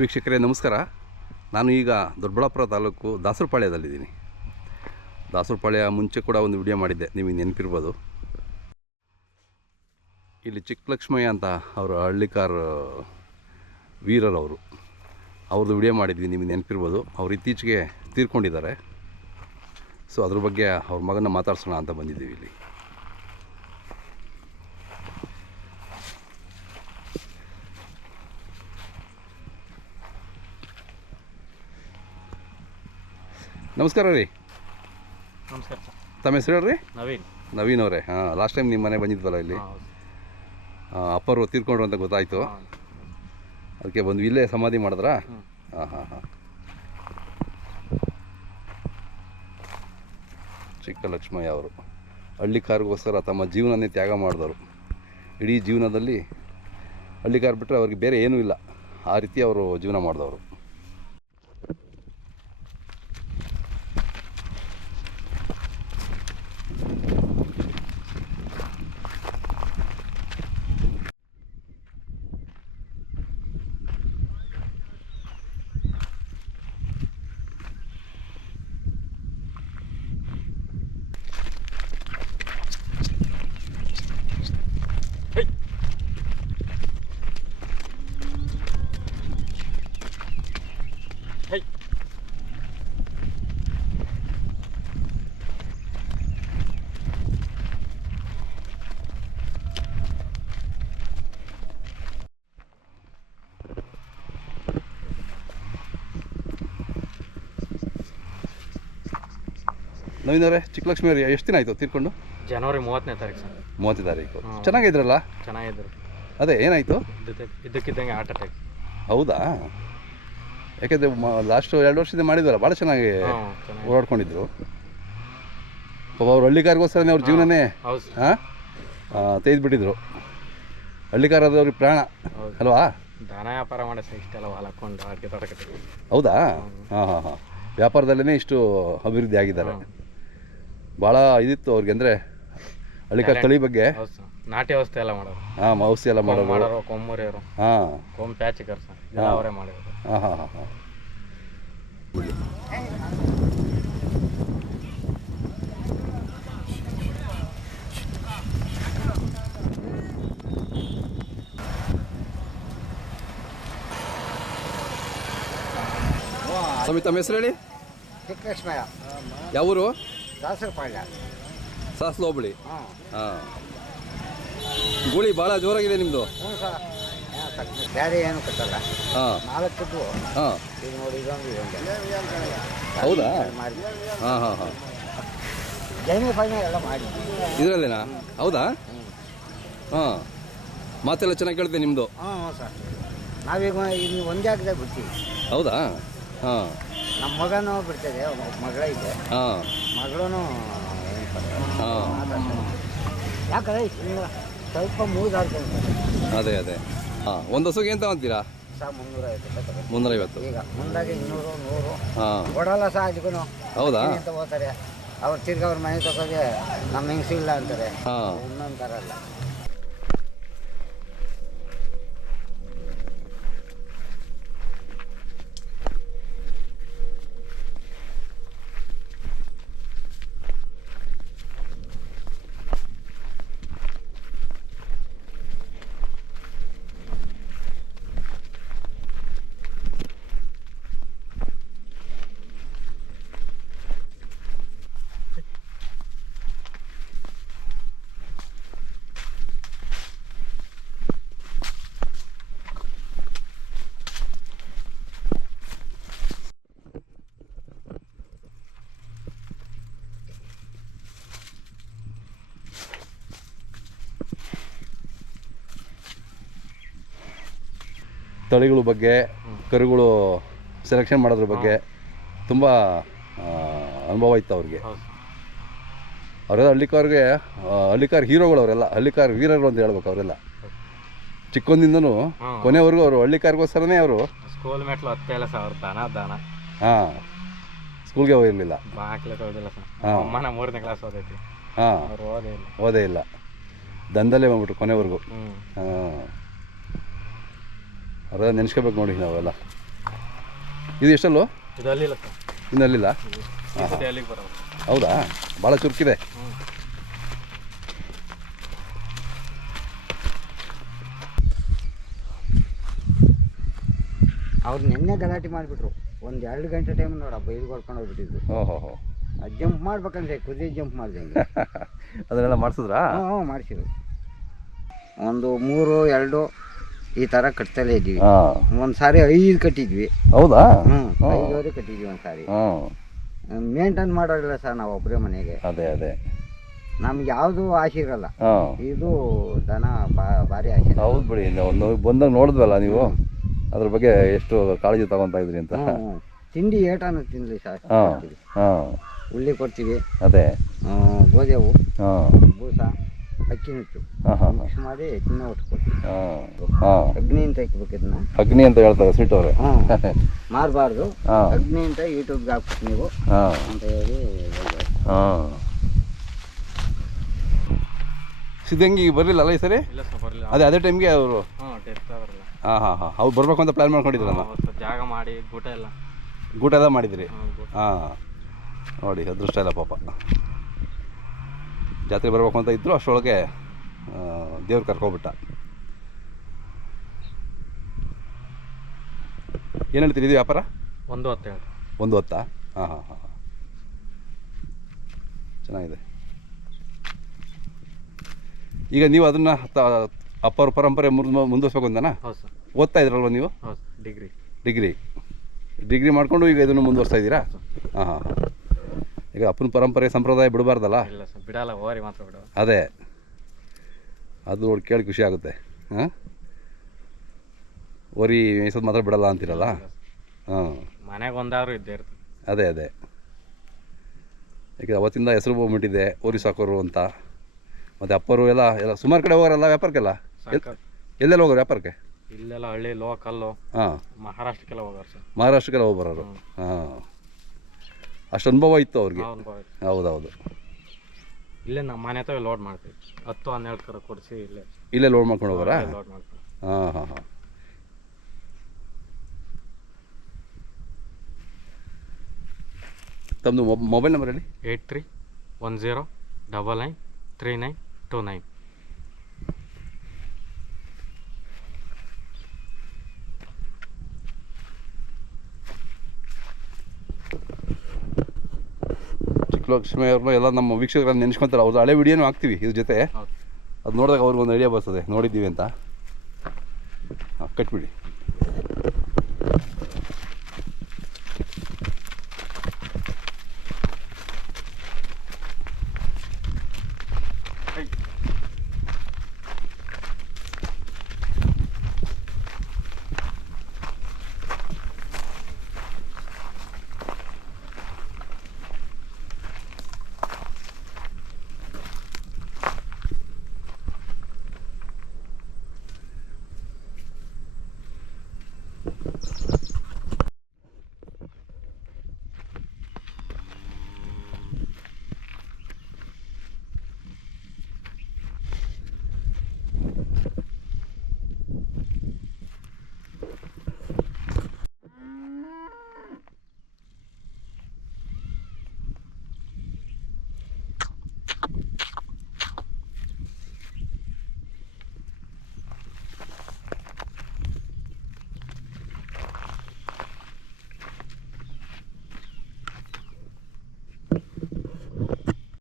ವೀಕ್ಷಕರೇ ನಮಸ್ಕಾರ. ನಾನು ಈಗ ದೊಡ್ಡಬಳ್ಳಾಪುರ ತಾಲೂಕು ದಾಸರಪಾಳ್ಯದಲ್ಲಿದ್ದೀನಿ. ದಾಸರಪಾಳ್ಯ ಮುಂಚೆ ಕೂಡ ಒಂದು ವಿಡಿಯೋ ಮಾಡಿದ್ದೆ, ನಿಮಗೆ ನೆನಪಿರ್ಬೋದು. ಇಲ್ಲಿ ಚಿಕ್ಕಲಕ್ಷ್ಮಯ್ಯ ಅಂತ ಅವರು ಹಳ್ಳಿಕಾರ್ ವೀರರವರು, ಅವ್ರದ್ದು ವಿಡಿಯೋ ಮಾಡಿದ್ವಿ, ನಿಮಗೆ ನೆನಪಿರ್ಬೋದು. ಅವ್ರು ಇತ್ತೀಚೆಗೆ ತೀರ್ಕೊಂಡಿದ್ದಾರೆ. ಸೊ ಅದ್ರ ಬಗ್ಗೆ ಅವ್ರ ಮಗನ ಮಾತಾಡ್ಸೋಣ ಅಂತ ಬಂದಿದ್ದೀವಿ ಇಲ್ಲಿ. ನಮಸ್ಕಾರ ರೀ. ನಮಸ್ಕಾರ ಸರ್. ತಮ್ಮ ಹೆಸರು ಹೇಳ್ರಿ? ನವೀನ್ ಅವರೇ. ಹಾಂ, ಲಾಸ್ಟ್ ಟೈಮ್ ನಿಮ್ಮ ಮನೆ ಬಂದಿದ್ವಲ್ಲ ಇಲ್ಲಿ, ಅಪ್ಪರು ತೀರ್ಕೊಂಡ್ರು ಅಂತ ಗೊತ್ತಾಯಿತು. ಅದಕ್ಕೆ ಬಂದು ಇಲ್ಲೇ ಸಮಾಧಿ ಮಾಡಿದ್ರಾ? ಹಾಂ ಹಾಂ ಹಾಂ. ಚಿಕ್ಕಲಕ್ಷ್ಮಯ್ಯ ಅವರು ಹಳ್ಳಿಕಾರ್ಗೋಸ್ಕರ ತಮ್ಮ ಜೀವನನೇ ತ್ಯಾಗ ಮಾಡಿದವರು. ಇಡೀ ಜೀವನದಲ್ಲಿ ಹಳ್ಳಿಕಾರ್ ಬಿಟ್ಟರೆ ಅವ್ರಿಗೆ ಬೇರೆ ಏನೂ ಇಲ್ಲ, ಆ ರೀತಿ ಅವರು ಜೀವನ ಮಾಡಿದವರು. ನವೀನ್ ಅವರೇ, ಚಿಕ್ಕಲಕ್ಷ್ಮಿ ಅವರೇ ಎಷ್ಟು ದಿನ ಆಯಿತು ತೀರ್ಕೊಂಡು? ಜನವರಿ 30ನೇ ತಾರೀಕು ಸರ್. 30ನೇ ತಾರೀಕು. ಚೆನ್ನಾಗಿದ್ರಲ್ಲ? ಚೆನ್ನಾಗಿದ್ರು. ಅದೇ ಏನಾಯಿತು? ಇದ್ದಕ್ಕಿದ್ದಂಗೆ ಹಾರ್ಟ್ ಅಟ್ಯಾಕ್. ಹೌದಾ? ಯಾಕೆಂದರೆ ಲಾಸ್ಟ್ 2 ವರ್ಷದಿಂದ ಮಾಡಿದ್ವಲ್ಲ, ಭಾಳ ಚೆನ್ನಾಗಿ ಓಡಾಡ್ಕೊಂಡಿದ್ರು. ಪಾಪ ಅವ್ರು ಹಳ್ಳಿಕಾರ್ಗೋಸ್ಕರನೇ ಅವ್ರ ಜೀವನನೇ ಹಾಂ ತೆಗೆದುಬಿಟ್ಟಿದ್ರು. ಹಳ್ಳಿಕಾರದವ್ರಿಗೆ ಪ್ರಾಣ ಅಲ್ವಾ? ದನ ವ್ಯಾಪಾರ ಮಾಡಿ ಸರ್ ಇಷ್ಟೆಲ್ಲ ಹೊಲ ಹಾಕೊಂಡು ಆಡ್ಕೆ. ಹೌದಾ? ಹಾಂ ಹಾಂ ಹಾಂ. ವ್ಯಾಪಾರದಲ್ಲೇ ಇಷ್ಟು ಅಭಿವೃದ್ಧಿ ಆಗಿದ್ದಾರೆ. ಭಾಳ ಇದಿತ್ತು ಅವ್ರಿಗೆ, ಅಂದರೆ ಹಳ್ಳಿಕಾರ್ ತಳಿ ಬಗ್ಗೆ. ನಾಟಿ ಔಷಧಿ ಎಲ್ಲ ಮಾಡೋರು. ಹಾಂ, ಔಷಧಿ ಎಲ್ಲ ಮಾಡೋರು. ಕೊಮ್ಮೂರಿಯವರು. ಹಾಂ, ಕೊಮ್ಮ ಪ್ಯಾಚಿಕರ್ ಸರ್, ಅವರೇ ಮಾಡಿದ್ರು. ಹಾಂ ಹಾಂ ಹಾಂ ಹಾಂ. ಸ್ವಾಮಿ, ತಮ್ಮ ಹೆಸರು ಹೇಳಿ? ಚಿಕ್ಕಲಕ್ಷ್ಮಯ್ಯ. ಯಾವೂರು? ದಾಸರಪಾಳ್ಯ. ಸಾಸ್ಲು ಹೋಬಳಿ. ಹಾಂ. ಗೂಳಿ ಭಾಳ ಜೋರಾಗಿದೆ ನಿಮ್ಮದು. ಹ್ಞೂ ಸರ್. ಬೇರೆ ಏನು ಕಟ್ಟಲ್ಲ. ಹಾಂ, 4 ಕಟ್ಟು. ಹಾಂ. ಈಗ ನೋಡಿ ಇದೊಂದು ಹೌದಾ? ಮಾಡಿ. ಹಾಂ ಹಾಂ ಹಾಂ. ಜೈನ ಫೈನಲ್ ಎಲ್ಲ ಮಾಡಿ ಇದರಲ್ಲೇನಾ? ಹೌದಾ? ಹಾಂ. ಮಾತೆಲ್ಲ ಚೆನ್ನಾಗಿ ಕೇಳುತ್ತೆ ನಿಮ್ಮದು? ಹ್ಞೂ ಸರ್. ನಾವೀಗ ಇಲ್ಲಿ ಒಂದೇ ಆಗದೆ ಬಿಡ್ತೀವಿ. ಹೌದಾ? ಹಾಂ. ನಮ್ಮ ಮಗನೂ ಬಿಡ್ತದೆ, ಮಗಳ ಇದೆ. ಹಾಂ. ಮಗಳೂ ಹಾಂ. ಯಾಕಂದ್ರೆ ಸ್ವಲ್ಪ ಮೂದಾಡ್ಕೊಂಡು. ಅದೇ ಅದೇ. ಹಾಂ. ಒಂದು ಹಸುಗೆ ಏನು ತಗೊಂತೀರಾ? ಸರ್ 350. 350. ಈಗ ಮುಂದಾಗೆ 200, 100. ಹಾಂ. ಕೊಡಲ್ಲ ಸಹ ಅದಕ್ಕೂ. ಹೌದಾ? ಅಂತ ಹೋಗ್ತಾರೆ ಅವ್ರು, ತಿರ್ಗಿ ಅವ್ರ ಮನೆ ತಗೋದೆ ನಮ್ಮ ಹೆಂಗಸಿಲ್ಲ ಅಂತಾರೆ. ಹಾಂ. ಇನ್ನೊಂದು ಥರ ಅಲ್ಲ. ತಳಿಗಳ ಬಗ್ಗೆ, ಕರುಗಳು ಸೆಲೆಕ್ಷನ್ ಮಾಡೋದ್ರ ಬಗ್ಗೆ ತುಂಬ ಅನುಭವ ಇತ್ತು ಅವ್ರಿಗೆ. ಅವರೆಲ್ಲ ಹಳ್ಳಿಕಾರ್ ಹೀರೋಗಳು, ಅವರೆಲ್ಲ ಹಳ್ಳಿಕಾರ್ ವೀರರು ಅಂತ ಹೇಳ್ಬೇಕು. ಅವರೆಲ್ಲ ಚಿಕ್ಕಂದಿಂದನೂ ಕೊನೆವರೆಗೂ ಅವರು ಹಳ್ಳಿಕಾರ್ಗೋಸ್ಕರನೇ ಅವರು ಸ್ಕೂಲ್ ಮೆಟ್ಲು ಹತ್ತೆಲ್ಲ ಸಾವಿರ ದಾನ. ಹಾಂ. ಸ್ಕೂಲ್ಗೆ ಹೋಗಿರಲಿಲ್ಲ. ಬಾಕ್ಲೆ ಹೋದಿಲ್ಲ ಸರ್. ಅಮ್ಮನ 3ನೇ ಕ್ಲಾಸ್ ಓದೈತಿ. ಹಾಂ. ಓದೇ ಇಲ್ಲ. ದಂಧಲ್ಲೇ ಬಂದ್ಬಿಟ್ರು ಕೊನೆವರೆಗೂ. ಹಾಂ. ಅದ ನೆನೆಸ್ಕೋಬೇಕು ನೋಡಿ ನಾವೆಲ್ಲ. ಇದು ಎಷ್ಟಲ್ಲೋ? ಇದು ಅಲ್ಲಿಲ್ಲ ಸರ್, ಇನ್ನು ಅಲ್ಲಿಲ್ಲ. ಈ ಸತಿ ಅಲ್ಲಿಗೆ ಬರೋದು. ಹೌದಾ, ಭಾಳ ಚುರುಕಿದೆ. ಹ್ಞೂ. ಅವ್ರು ನಿನ್ನೆ ಗಲಾಟೆ ಮಾಡಿಬಿಟ್ರು. ಒಂದು 2 ಗಂಟೆ ಟೈಮ್ ನೋಡ ಬೈದು ಕೊಡ್ಕೊಂಡು ಹೋಗ್ಬಿಟ್ಟಿದ್ರು. ಓಹೋ ಅದು ಜಂಪ್ ಮಾಡ್ಬೇಕಂದ್ರೆ ಕುದುರೆ ಜಂಪ್ ಮಾಡ್ದಂಗೆ. ಅದನ್ನೆಲ್ಲ ಮಾಡಿಸಿದ್ರಾ? ಹ್ಞೂ ಮಾಡಿಸಿದ್ರು. ಒಂದು 3, 2 ಈ ಥರ ಕಟ್ತಲೇ ಇದ್ದೀವಿ. ಹಾಂ. ಒಂದು ಸಾರಿ 5 ಕಟ್ಟಿದ್ವಿ. ಹೌದಾ? 5 ಕಟ್ಟಿದ್ವಿ ಒಂದು ಸಾರಿ. ಹಾಂ. ಮೇಂಟೈನ್ ಮಾಡೋದಿಲ್ಲ ಸರ್ ನಾವು ಒಬ್ಬರೇ ಮನೆಗೆ. ಅದೇ ನಮ್ಗೆ ಯಾವುದು ಆಸೆ ಇರಲ್ಲ. ಹಾಂ. ಇದು ದನ ಭಾರಿ ಆಸೆ. ಹೌದು ಬಿಡಿ, ಒಂದು ಬಂದಾಗ ನೋಡಿದ್ವಲ್ಲ ನೀವು, ಅದ್ರ ಬಗ್ಗೆ ಎಷ್ಟು ಕಾಳಜಿ ತಗೊತಾ ಇದ್ರಿ ಅಂತ. ತಿಂಡಿ ಏಟನ್ನು ತಿನ್ನಲಿ ಸರ್. ಹಾಂ. ಉಳ್ಳಿ ಕೊಡ್ತೀವಿ, ಅದೇ ಗೋಧೆವು, ಹಾಂ, ಬೂಸ, ಅಕ್ಕಿ ನುಚ್ಚು ಹಾಂ ಮಿಕ್ಸ್ ಮಾಡಿ ತಿನ್ನೋ ಒಟ್ಟು ಕೊಡ್ತೀವಿ. ಹಾಂ. ಅಗ್ನಿ ಅಂತ ಹಾಕ್ಬೇಕು ಇದನ್ನ. ಅಗ್ನಿ ಅಂತ ಹೇಳ್ತಾರೆ ಸ್ವೀಟ್ ಅವರೇ. ಮಾರಬಾರ್ದು. ಹಾಂ. ಅಗ್ನಿ ಅಂತ ಯೂಟ್ಯೂಬ್ಗೆ ಹಾಕ್ಬೇಕು ನೀವು ಅಂತ ಹೇಳಿ ಹೇಳ್ತಾರೆ. ಹಾಂ. ಸಿದ್ಧಂಗಿ ಬರಲಿಲ್ಲ ಈ ಸರಿ? ಇಲ್ಲ ಸರ್, ಬರಲಿಲ್ಲ. ಅದೇ ಟೈಮ್ಗೆ ಅವರು ಡೆತ್ ಆದ್ರಲ್ಲ. ಹಾಂ. ಅವ್ರು ಬರ್ಬೇಕು ಅಂತ ಪ್ಲ್ಯಾನ್ ಮಾಡ್ಕೊಂಡಿದ್ರಲ್ಲ. ಜಾಗ ಮಾಡಿ ಗೂಟ ಎಲ್ಲ ಗೂಟ ಎಲ್ಲ ಮಾಡಿದ್ರಿ? ಗೂಟ. ಹಾಂ. ನೋಡಿ ಅದೃಷ್ಟ ಇಲ್ಲ ಪಾಪ. ಜಾತ್ರೆ ಬರ್ಬೇಕು ಅಂತ ಇದ್ದರು, ಅಷ್ಟರೊಳಗೆ ದೇವ್ರು ಕರ್ಕೊಬಿಟ್ಟ. ಏನು ಹೇಳ್ತೀರಿ, ಇದು ವ್ಯಾಪಾರ? 1 ಹೊತ್ತು. 1 ಹೊತ್ತಾ? ಹಾಂ. ಚೆನ್ನಾಗಿದೆ. ಈಗ ನೀವು ಅದನ್ನು ಅಪ್ಪರ ಪರಂಪರೆ ಮುಂದುವರ್ಸ್ಬೇಕು ಅಂತಾನ? ಹೌದು ಸರ್. ಓದ್ತಾ ಇದ್ರಲ್ವ ನೀವು? ಹೌದು, ಡಿಗ್ರಿ ಮಾಡಿಕೊಂಡು ಈಗ ಇದನ್ನು ಮುಂದುವರ್ಸ್ತಾ ಇದ್ದೀರಾ? ಹಾಂ. ಈಗ ಅಪ್ಪನ ಪರಂಪರೆ ಸಂಪ್ರದಾಯ ಬಿಡಬಾರ್ದಲ್ಲ? ಇಲ್ಲ ಸರ್, ಬಿಡಲ್ಲ, ಓರಿ ಮಾತ್ರ ಬಿಡೋ. ಅದೇ, ಅದು ನೋಡಿ ಕೇಳಿ ಖುಷಿ ಆಗುತ್ತೆ. ಹಾಂ, ಓರಿ ಮೇಯ್ಸೋದು ಮಾತ್ರ ಬಿಡಲ್ಲ ಅಂತೀರಲ್ಲ? ಹಾಂ. ಮನೆಗೆ ಒಂದಾದ್ರು ಇದ್ದೇ ಇರ್ತದೆ. ಅದೇ ಈಗ ಅವತ್ತಿಂದ ಹೆಸರು ಹೋಗ್ಬಿಟ್ಟಿದೆ ಓರಿ ಸಾಕೋರು ಅಂತ. ಮತ್ತು ಅಪ್ಪರು ಎಲ್ಲ ಸುಮಾರು ಕಡೆ ಹೋಗೋರಲ್ಲ ವ್ಯಾಪಾರಕ್ಕೆಲ್ಲ? ಎಲ್ಲೆಲ್ಲ ಹೋಗೋರು ವ್ಯಾಪಾರಕ್ಕೆ? ಇಲ್ಲೆಲ್ಲ ಹಳ್ಳಿ ಲೋಕಲ್ಲು. ಹಾಂ. ಮಹಾರಾಷ್ಟ್ರಕ್ಕೆಲ್ಲ ಹೋಗೋರು ಸರ್. ಮಹಾರಾಷ್ಟ್ರಕ್ಕೆಲ್ಲ ಹೋಗಿ ಬರೋರು. ಹಾಂ. ಅಷ್ಟು ಅನುಭವ ಇತ್ತು ಅವ್ರಿಗೆ. ಹೌದೌದು. ಇಲ್ಲೇ ನಮ್ಮ ಮನೆ ಹತ್ರ ಲೋಡ್ ಮಾಡ್ತೀವಿ. 10-12 ಕರ ಕೊಡಿಸಿ ಇಲ್ಲೇ ಲೋಡ್ ಮಾಡ್ಕೊಂಡು ಹೋಗೋರಾ? ಲೋಡ್ ಮಾಡ್ತೀವಿ. ಹಾಂ. ತಮ್ಮದು ಮೊಬೈಲ್ ನಂಬರ್ ಹೇಳಿ. 8310993929. ಚಿಕ್ಕಲಕ್ಷ್ಮಿ ಅವ್ರನ್ನ ಎಲ್ಲ ನಮ್ಮ ವೀಕ್ಷಕರನ್ನು ನೆನೆಸ್ಕೊತಾರೆ. ಅವ್ರದ್ದು ಹಳೆ ವಿಡಿಯೋನೂ ಹಾಕ್ತೀವಿ ಇದ್ರ ಜೊತೆ. ಅದು ನೋಡಿದಾಗ ಅವ್ರಿಗೊಂದು ಐಡಿಯಾ ಬರ್ತದೆ, ನೋಡಿದ್ದೀವಿ ಅಂತ. ಹಾಂ, ಕಟ್ಬಿಡಿ.